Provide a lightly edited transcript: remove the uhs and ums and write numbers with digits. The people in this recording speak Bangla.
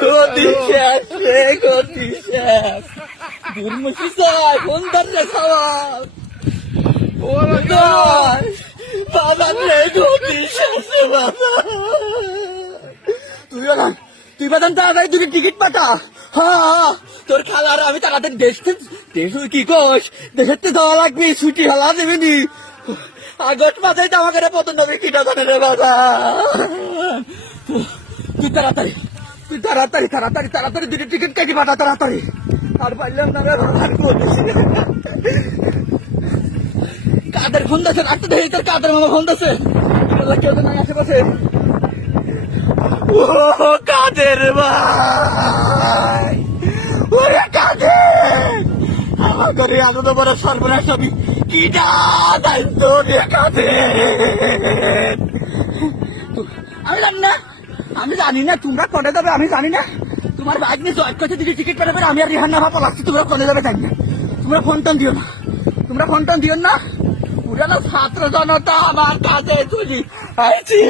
গতি শেষ রে, গতি শেষ। দুর্মুখী চাই, ফোন ধরলে খাওয়ার। বাবা রে, গতি শেষ রে বাবা। তুই বাদান তাড়াতাড়ি দুটো টিকিট পাঠা। হ্যাঁ, তোর খালার আমি তাড়াতাড়ি দেশ কি কোষ, দেশের তো যাওয়া লাগবে, ছুটি হলা দেবেনি। আগস্ট মাসে আমাকে পতন হবে কি টাকা রে বাবা। তুই তাড়াতাড়ি দুটো টিকিট কেটে পাঠা তাড়াতাড়ি। আর পারলাম না রে বাবা, কাদের ফোন দিয়েছে? আর তো দেখি তোর কাদের মামা ফোন দিয়েছে। কেউ তো নাই আশেপাশে। ও কাদের ভাই, ওরে কাদের, আমার ঘরে আনন্দ বড় সর্বনাশ হবি কি দায়িত্ব রে কাদের। আমি জানি না তোমরা কনে যাবে, আমি জানি না। তোমার বাইক নিয়ে জয়েন করতে দিকে টিকিট পেতে পারে, আমি আর রিহান না ভাবা লাগছি। তোমরা কনে যাবে জানি না। তোমরা ফোন টোন দিও না, পুরানো ছাত্র জনতা আমার কাছে চলি আইছি।